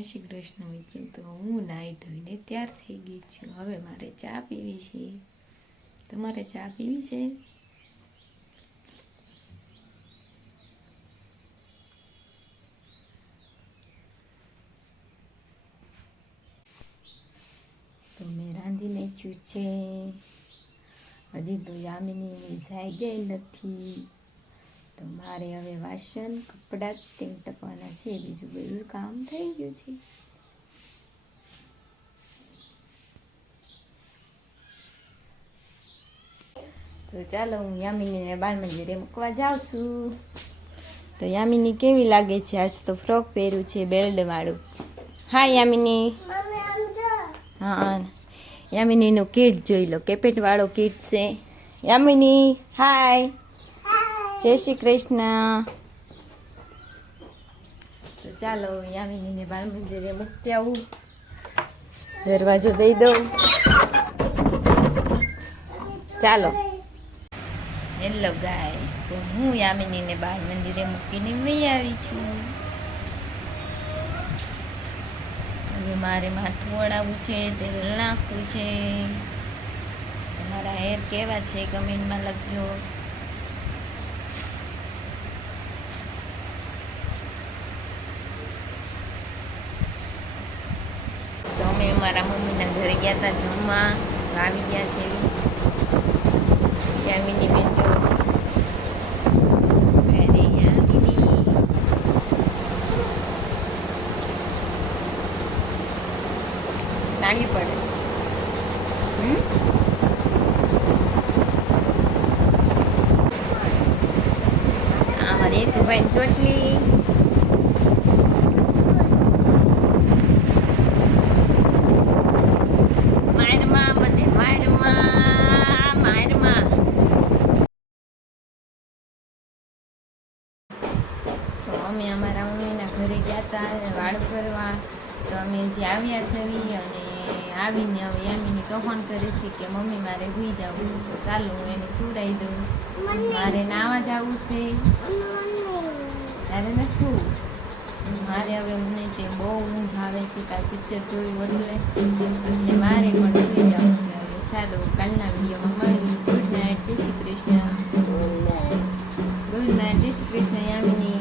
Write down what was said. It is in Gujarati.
જય શ્રી કૃષ્ણ મિત્રો. તો હું નાહી ધોઈને તૈયાર થઈ ગઈ છું. હવે મારે ચા પીવી છે. તમારે ચા પીવી છે? તો મેં રાંધી નાખ્યું છે. હજી તો યામિની જાય ગઈ નથી. તો મારે હવે વાસણ કપડાં તેમ ટકવાના છે. બીજું બધું કામ થઈ ગયું છે. તો ચાલો હું યામિનીને બાળ મંદિરે મૂકવા જાઉં છું. તો યામિની કેવી લાગે છે? આજ તો ફ્રોક પહેર્યું છે બેલ્ટ વાળું. હા યામિની. હા, યામિનીનું કીટ જોઈ લો, કેપેટ વાળો કીટ છે. યામિની હાય. જય શ્રી કૃષ્ણ. તો ચાલો યામિનીને બાળ મંદિરે મૂકતી આવું. દરવાજો દઈ દઉં. ચાલો. હેલો ગાઈસ, તો હું યામિનીને બાળ મંદિરે મૂકીને વહી આવી છું. હવે મારે માથું ઓળાવવું છે, તેલ નાખવું છે. તમારા હેર કેવા છે કમેન્ટમાં લખજો. તો અમે અમારા મમ્મીના ઘરે ગયા હતા જમવા. તો આવી ગયા છે યામિની બેન જો. અરે યામિની લાગી પડે. આમાં રીતુભાઈ ચોટલી. મારમાં મને મારમાં. તો અમે અમારા મમ્મીના ઘરે ગયા હતા વાળ કરવા. તો અમે જે આવ્યા છે અને આવીને હવે યામિની તોફાન કરે છે કે મમ્મી મારે સુઈ જવું છે. તો ચાલો હું એને સુવડાવી દઉં. મારે નાવા જવું છે. તારે નથી? મારે હવે મને તે બહુ ઊંઘ આવે છે. કાંઈ પિક્ચર જોયું એટલે મારે પણ સુઈ જવું છે. હવે ચાલો કાલના વિડીયોમાં મળવી. Good night. જય શ્રી કૃષ્ણ. Good night. જય શ્રી કૃષ્ણ યામિની.